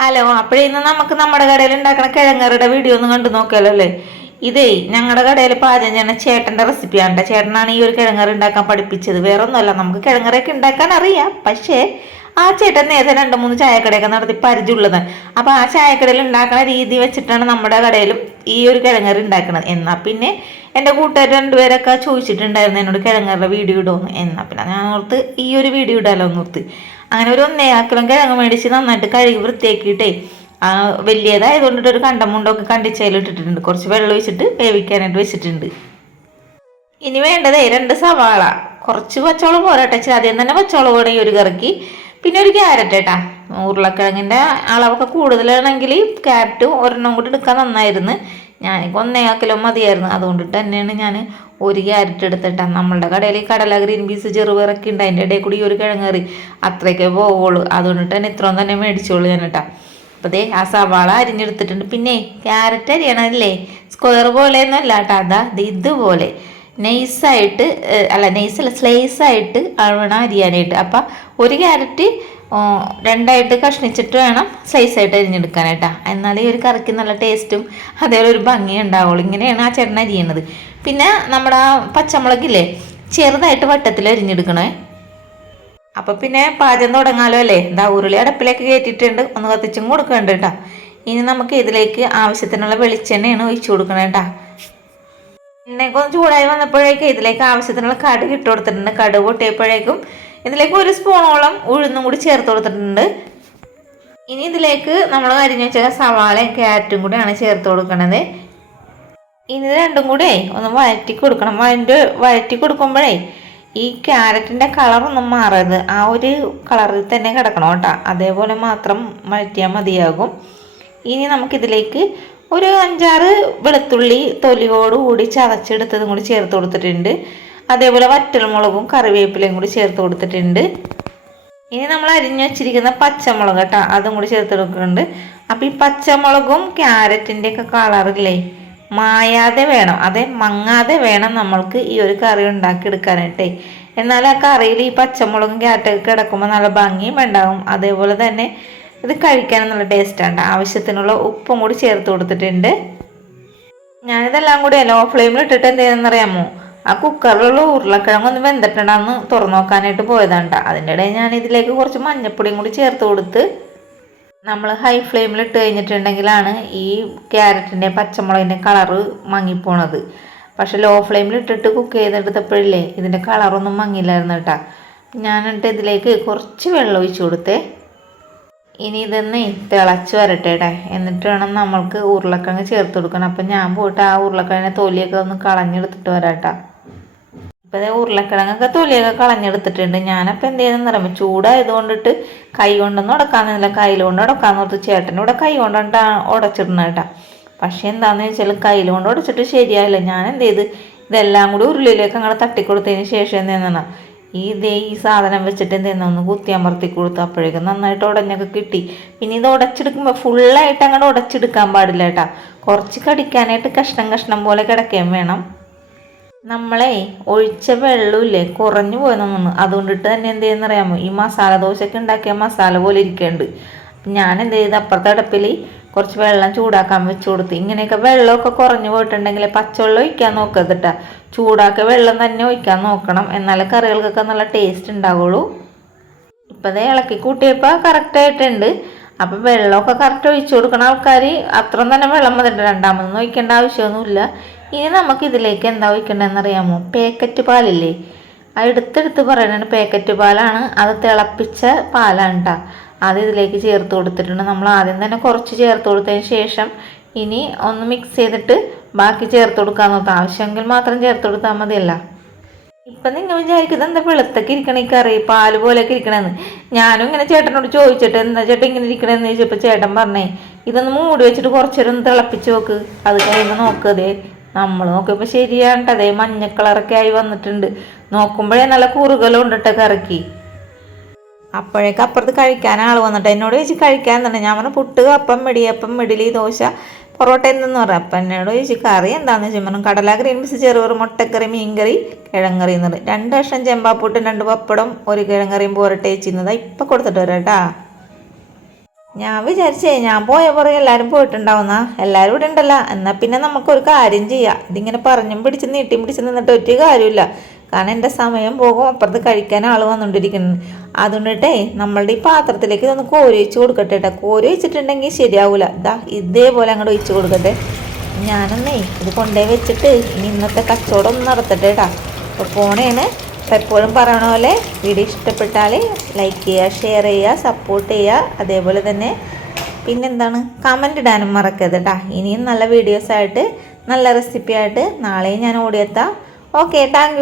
Hello അപ്പോഴേ ഇന്ന് നമുക്ക് നമ്മുടെ കടയിൽ ഉണ്ടാക്കണ കിഴങ്ങറുടെ വീഡിയോ ഒന്ന് കണ്ടു നോക്കിയാലോ അല്ലേ? ഇതേ ഞങ്ങളുടെ കടയിൽ പാചകം ചെയ്യണ ചേട്ടന്റെ റെസിപ്പിയാണ് ചേട്ടനാണ് ഈ ഒരു കിഴങ്ങറ് ഉണ്ടാക്കാൻ പഠിപ്പിച്ചത്. വേറെ ഒന്നുമല്ല നമുക്ക് കിഴങ്ങറൊക്കെ ഉണ്ടാക്കാൻ അറിയാം. പക്ഷേ ആ ചേട്ടൻ നേരത്തെ രണ്ട് മൂന്ന് ചായക്കടയൊക്കെ നടത്തി പരിചയമുള്ളതാണ് അപ്പോൾ ആ ചായക്കടയിൽ ഉണ്ടാക്കുന്ന രീതി വെച്ചിട്ടാണ് നമ്മുടെ കടയിലും ഈ ഒരു കിഴങ്ങറി ഉണ്ടാക്കുന്നത് എന്നാൽ പിന്നെ എന്റെ കൂട്ടുകാർ രണ്ടുപേരൊക്കെ ചോദിച്ചിട്ടുണ്ടായിരുന്നു എന്നോട് കിഴങ്ങറുടെ വീഡിയോ ഇടുമെന്ന് എന്നാൽ പിന്നെ ഞാൻ ഓർത്ത് ഈ ഒരു വീഡിയോ ഇടാലോ എന്ന് അങ്ങനെ ഒരു ഒന്നേയാക്കിലും കിഴങ്ങ് മേടിച്ച് നന്നായിട്ട് കഴുകി വൃത്തിയാക്കിയിട്ടേ വലിയതായതുകൊണ്ടിട്ട് ഒരു കണ്ടമുണ്ടൊക്കെ കണ്ടിച്ചതിലിട്ടിട്ടുണ്ട് കുറച്ച് വെള്ളം ഒഴിച്ചിട്ട് വേവിക്കാനായിട്ട് വെച്ചിട്ടുണ്ട്. ഇനി വേണ്ടതേ രണ്ട് സവാള. കുറച്ച് പച്ചവളം പോരാട്ടെ ആദ്യം തന്നെ പച്ചവളം വേണം ഈ ഒരു കറിക്ക്. പിന്നെ ഒരു ക്യാരറ്റ് ഏട്ടാ. ഉരുളക്കിഴങ്ങിന്റെ അളവൊക്കെ കൂടുതലാണെങ്കിൽ ക്യാരറ്റ് ഒരെണ്ണം കൂടി എടുക്കാൻ നന്നായിരുന്നു. ഞാനിപ്പോൾ ഒന്നേ കിലോ മതിയായിരുന്നു. അതുകൊണ്ടിട്ട് തന്നെയാണ് ഞാൻ ഒരു ക്യാരറ്റ് എടുത്തിട്ടാ. നമ്മളുടെ കടയിൽ കടല ഗ്രീൻ പീസ് ചെറുപയറൊക്കെ ഉണ്ട്. അതിന്റെ ഇടയിൽ കൂടി ഒരു കിഴങ്ങറി അത്രയൊക്കെ പോവുള്ളൂ അതുകൊണ്ടിട്ട് തന്നെ ഇത്രയും തന്നെ മേടിച്ചോളൂ ഞാൻ കേട്ടാ. അപ്പോൾ ദേ ആ സവാള അരിഞ്ഞെടുത്തിട്ടുണ്ട്. പിന്നെ ക്യാരറ്റ് അരിയണമല്ലേ സ്ക്വയർ പോലെയൊന്നും അല്ല കേട്ടോ. അതാ ഇതുപോലെ നൈസായിട്ട് അല്ല നൈസല്ല സ്ലൈസായിട്ട് വേണം അരിയാനായിട്ട്. അപ്പം ഒരു ക്യാരറ്റ് രണ്ടായിട്ട് കഷ്ണിച്ചിട്ട് വേണം സ്ലൈസായിട്ട് അരിഞ്ഞെടുക്കാനായിട്ടാ. എന്നാലേ ഒരു കറിക്ക് നല്ല ടേസ്റ്റും അതേപോലെ ഒരു ഭംഗി ഉണ്ടാവുള്ളൂ. ഇങ്ങനെയാണ് ആ ചേട്ടൻ അരിയണത്. പിന്നെ നമ്മുടെ ആ പച്ചമുളകില്ലേ ചെറുതായിട്ട് വട്ടത്തിൽ അരിഞ്ഞെടുക്കണേ. അപ്പൊ പിന്നെ പാചകം തുടങ്ങാലോ അല്ലേ? എന്താ ഉരുളി അടുപ്പിലേക്ക് കയറ്റിയിട്ടുണ്ട്. ഒന്ന് കത്തിച്ചും കൊടുക്കണ്ട കേട്ടോ. ഇനി നമുക്ക് ഇതിലേക്ക് ആവശ്യത്തിനുള്ള വെളിച്ചെണ്ണയാണ് ഒഴിച്ചു കൊടുക്കണേ കേട്ടോ. എണ്ണയൊക്കെ ഒന്ന് ചൂടായി വന്നപ്പോഴേക്കും ഇതിലേക്ക് ആവശ്യത്തിനുള്ള കടുക് ഇട്ട് കൊടുത്തിട്ടുണ്ട്. കടുക് പൊട്ടിയപ്പോഴേക്കും ഇതിലേക്ക് ഒരു സ്പൂണോളം ഉഴുന്നും കൂടി ചേർത്ത് കൊടുത്തിട്ടുണ്ട്. ഇനി ഇതിലേക്ക് നമ്മൾ അരിഞ്ഞു വെച്ച സവാളയും ക്യാരറ്റും കൂടിയാണ് ചേർത്ത് കൊടുക്കണത്. ഇനി രണ്ടും കൂടെ ഒന്ന് വഴറ്റി കൊടുക്കണം. വഴറ്റി വഴറ്റി കൊടുക്കുമ്പോഴേ ഈ ക്യാരറ്റിന്റെ കളറൊന്നും മാറരുത്. ആ ഒരു കളറിൽ തന്നെ കിടക്കണം കേട്ടോ. അതേപോലെ മാത്രം വഴറ്റിയാൽ മതിയാകും. ഇനി നമുക്കിതിലേക്ക് ഒരു അഞ്ചാറ് വെളുത്തുള്ളി തൊലിയോടുകൂടി ചതച്ചെടുത്തതും കൂടി ചേർത്ത് കൊടുത്തിട്ടുണ്ട്. അതേപോലെ വറ്റൽമുളകും കറിവേപ്പിലയും കൂടി ചേർത്ത് കൊടുത്തിട്ടുണ്ട്. ഇനി നമ്മൾ അരിഞ്ഞു വെച്ചിരിക്കുന്ന പച്ചമുളക് കേട്ടോ അതും കൂടി ചേർത്ത് കൊടുക്കുന്നുണ്ട്. അപ്പോൾ ഈ പച്ചമുളകും ക്യാരറ്റിന്റെയൊക്കെ കളറില്ലേ മായാതെ വേണം. അതെ മങ്ങാതെ വേണം നമ്മൾക്ക് ഈ ഒരു കറി ഉണ്ടാക്കി എടുക്കാനായിട്ട് എന്നാൽ ആ കറിയിൽ ഈ പച്ചമുളകും ക്യാരറ്റൊക്കെ കിടക്കുമ്പോൾ നല്ല ഭംഗിയും ഉണ്ടാകും അതേപോലെ തന്നെ ഇത് കഴിക്കാൻ നല്ല ടേസ്റ്റാണ് ആവശ്യത്തിനുള്ള ഉപ്പും കൂടി ചേർത്ത് കൊടുത്തിട്ടുണ്ട്. ഞാനിതെല്ലാം കൂടി ലോ ഫ്ലെയിമിൽ ഇട്ടിട്ട് എന്ത് ചെയ്യുന്നറിയാമോ ആ കുക്കറിലുള്ള ഉരുളക്കിഴങ്ങ് ഒന്ന് വെന്തിട്ടുണ്ടെന്ന് തുറന്നു നോക്കാനായിട്ട് പോയതാണ്ട അതിന്റെ ഇടയിൽ ഞാൻ ഇതിലേക്ക് കുറച്ച് മഞ്ഞപ്പൊടിയും കൂടി ചേർത്ത് കൊടുത്ത് നമ്മൾ ഹൈ ഫ്ലെയിമിൽ ഇട്ട് കഴിഞ്ഞിട്ടുണ്ടെങ്കിലാണ് ഈ ക്യാരറ്റിന്റെ പച്ചമുളകിന്റെ കളറ് മങ്ങിപ്പോണത്. പക്ഷെ ലോ ഫ്ലെയിമിൽ ഇട്ടിട്ട് കുക്ക് ചെയ്തെടുത്തപ്പോഴില്ലേ ഇതിന്റെ കളറൊന്നും മങ്ങില്ലായിരുന്നു കേട്ടാ. ഞാൻ എന്നിട്ട് ഇതിലേക്ക് കുറച്ച് വെള്ളം ഒഴിച്ചു കൊടുത്തേ. ഇനി ഇതൊന്ന് തിളച്ച് വരട്ടെ എന്നിട്ട് വേണം നമ്മൾക്ക് ഉരുളക്കിഴങ്ങ് ചേർത്ത് കൊടുക്കണം അപ്പം ഞാൻ പോയിട്ട് ആ ഉരുളക്കിഴങ്ങിന്റെ തൊലിയൊക്കെ ഒന്ന് കളഞ്ഞെടുത്തിട്ട് വരാം ഇപ്പം അതേ ഉരുളക്കിഴങ്ങൊക്കെ തൊലിയൊക്കെ കളഞ്ഞെടുത്തിട്ടുണ്ട്. ഞാനപ്പോൾ എന്ത് ചെയ്യുന്ന പറയുമ്പോൾ ചൂടായത് കൊണ്ടിട്ട് കൈ കൊണ്ടൊന്നും ഉടക്കാന്നില്ല കയ്യിൽ കൊണ്ട് ഉടക്കാന്ന് ഓർത്ത് ചേട്ടന്റെ കൂടെ കൈ കൊണ്ടാണ് ഉടച്ചിടുന്നത് കേട്ടാ. പക്ഷെ എന്താണെന്ന് വെച്ചാൽ കയ്യിൽ കൊണ്ട് ഉടച്ചിട്ട് ശരിയായില്ല. ഞാൻ എന്ത് ചെയ്ത്? ഇതെല്ലാം കൂടി ഉരുളിയിലേക്ക് അങ്ങനെ തട്ടിക്കൊടുത്തതിന് ശേഷം എന്തെന്നാ ഈ ഇതേ ഈ സാധനം വെച്ചിട്ട് എന്തെന്നാ ഒന്ന് കുത്തിയമർത്തി കൊടുത്തു. അപ്പോഴേക്കും നന്നായിട്ട് ഉടഞ്ഞൊക്കെ കിട്ടി. പിന്നെ ഇത് ഉടച്ചെടുക്കുമ്പോൾ ഫുള്ളായിട്ട് അങ്ങോട്ട് ഉടച്ചെടുക്കാൻ പാടില്ല കേട്ടാ. കുറച്ച് കടിക്കാനായിട്ട് കഷ്ണം കഷ്ണം പോലെ കിടക്കുകയും വേണം. നമ്മളെ ഒഴിച്ച വെള്ളമില്ലേ? കുറഞ്ഞു പോയെന്നു അതുകൊണ്ടിട്ട് തന്നെ എന്ത് ചെയ്യുന്നറിയാമോ? ഈ മസാല ദോശയ്ക്ക് ഉണ്ടാക്കിയ മസാല പോലെ ഇരിക്കുന്നുണ്ട് ഞാൻ എന്ത് ചെയ്ത്? അപ്പുറത്തെ അടുപ്പിൽ കുറച്ച് വെള്ളം ചൂടാക്കാൻ വെച്ച് കൊടുത്ത്. ഇങ്ങനെയൊക്കെ വെള്ളമൊക്കെ കുറഞ്ഞു പോയിട്ടുണ്ടെങ്കിൽ പച്ചവെള്ളം ഒഴിക്കാൻ നോക്കരുതട്ടാ ചൂടാക്കിയ വെള്ളം തന്നെ ഒഴിക്കാൻ നോക്കണം. എന്നാലേ കറികൾക്കൊക്കെ നല്ല ടേസ്റ്റ് ഉണ്ടാവുള്ളൂ. ഇപ്പം അതേ ഇളക്കി കൂട്ടിയപ്പോൾ കറക്റ്റായിട്ടുണ്ട് അപ്പം വെള്ളമൊക്കെ കറക്റ്റ് ഒഴിച്ചു കൊടുക്കണ ആൾക്കാർ അത്രയും തന്നെ വെള്ളം വന്നിട്ട് രണ്ടാമതൊന്നും ഒഴിക്കേണ്ട ആവശ്യമൊന്നുമില്ല. ഇനി നമുക്ക് ഇതിലേക്ക് എന്താ ഒഴിക്കേണ്ടതെന്ന് അറിയാമോ പാക്കറ്റ് പാലില്ലേ എടുത്തെടുത്ത് പറയണത് പാക്കറ്റ് പാലാണ്. അത് തിളപ്പിച്ച പാലാണ് കേട്ടോ അത് ഇതിലേക്ക് ചേർത്ത് കൊടുത്തിട്ടുണ്ട്. നമ്മൾ ആദ്യം തന്നെ കുറച്ച് ചേർത്ത് കൊടുത്തതിന് ശേഷം ഇനി ഒന്ന് മിക്സ് ചെയ്തിട്ട് ബാക്കി ചേർത്ത് കൊടുക്കാൻ നോക്കാം. ആവശ്യമെങ്കിൽ മാത്രം ചേർത്ത് കൊടുത്താൽ മതിയല്ല. ഇപ്പം നിങ്ങൾ വിചാരിക്കുന്നത് എന്താ വെളുത്തൊക്കെ ഇരിക്കണേ കറി? പാൽ പോലെയൊക്കെ ഇരിക്കണമെന്ന് ഞാനും ഇങ്ങനെ ചേട്ടനോട് ചോദിച്ചിട്ട് എന്താ ചേട്ടൻ ഇങ്ങനെ ഇരിക്കണമെന്ന് ചോദിച്ചപ്പോൾ ചേട്ടൻ പറഞ്ഞേ ഇതൊന്ന് മൂടി വെച്ചിട്ട് കുറച്ചേരം ഒന്ന് തിളപ്പിച്ച് നോക്ക് അത് കഴിയുമ്പോൾ നോക്കതേ നമ്മൾ നോക്കിയപ്പോൾ ശരിയാണ് അതേ മഞ്ഞ കളറൊക്കെ ആയി വന്നിട്ടുണ്ട്. നോക്കുമ്പോഴേ നല്ല കുറുകലും ഉണ്ട് കേട്ടോ കറിക്ക്. അപ്പോഴേക്ക് അപ്പുറത്ത് കഴിക്കാൻ ആൾ വന്നിട്ട് എന്നോട് ചോദിച്ചു കഴിക്കാൻ തന്നെ. ഞാൻ പറഞ്ഞു പുട്ട് അപ്പം ഇടിയപ്പം മിഡിലി ദോശ പൊറോട്ട എന്തെന്ന് പറഞ്ഞു. അപ്പം എന്നോട് ചോദിച്ചു കറി എന്താണെന്ന് വെച്ചാൽ പറഞ്ഞു കടല ഗ്രീൻ പീസ് മുട്ടക്കറി മീൻകറി കിഴങ്ങറി എന്നത് രണ്ട് കഷ്ണം ചെമ്പാപ്പൂട്ടും രണ്ട് പപ്പടം ഒരു കിഴങ്ങറിയും പോരട്ടെ ചെയ്യുന്നതാ ഇപ്പം കൊടുത്തിട്ട് വരാം കേട്ടാ ഞാൻ വിചാരിച്ചേ ഞാൻ പോയ പുറകെ എല്ലാവരും പോയിട്ടുണ്ടാവുന്ന. എല്ലാവരും ഇവിടെ ഉണ്ടല്ല. എന്നാൽ പിന്നെ നമുക്കൊരു കാര്യം ചെയ്യാം. ഇതിങ്ങനെ പറഞ്ഞും പിടിച്ച് നീട്ടിയും പിടിച്ച് നിന്നിട്ട് ഒറ്റ കാര്യമില്ല കാരണം എന്റെ സമയം പോകും. അപ്പുറത്ത് കഴിക്കാൻ ആൾ വന്നുകൊണ്ടിരിക്കുന്നു. അതുകൊണ്ടിട്ടേ നമ്മളുടെ ഈ പാത്രത്തിലേക്ക് ഇതൊന്ന് കോരി ഒഴിച്ച് കൊടുക്കട്ടെ കേട്ടോ കോരി ഒഴിച്ചിട്ടുണ്ടെങ്കിൽ ശരിയാവില്ല ഇതാ ഇതേപോലെ അങ്ങോട്ട് ഒഴിച്ച് കൊടുക്കട്ടെ. ഞാനൊന്നേ ഇത് കൊണ്ടുപോയി വെച്ചിട്ട് ഇനി ഇന്നത്തെ കച്ചവടം ഒന്ന് നടത്തട്ടെ കേട്ടോ അപ്പോൾ പോണേണ് അപ്പോൾ എപ്പോഴും പറയണ പോലെ വീഡിയോ ഇഷ്ടപ്പെട്ടാൽ ലൈക്ക് ചെയ്യുക ഷെയർ ചെയ്യുക സപ്പോർട്ട് ചെയ്യുക. അതേപോലെ തന്നെ പിന്നെന്താണ് കമന്റ് ഇടാനും മറക്കരുത് കേട്ടോ ഇനിയും നല്ല വീഡിയോസായിട്ട് നല്ല റെസിപ്പി ആയിട്ട് നാളെയും ഞാൻ ഓടിയെത്താം ഓക്കെ താങ്ക്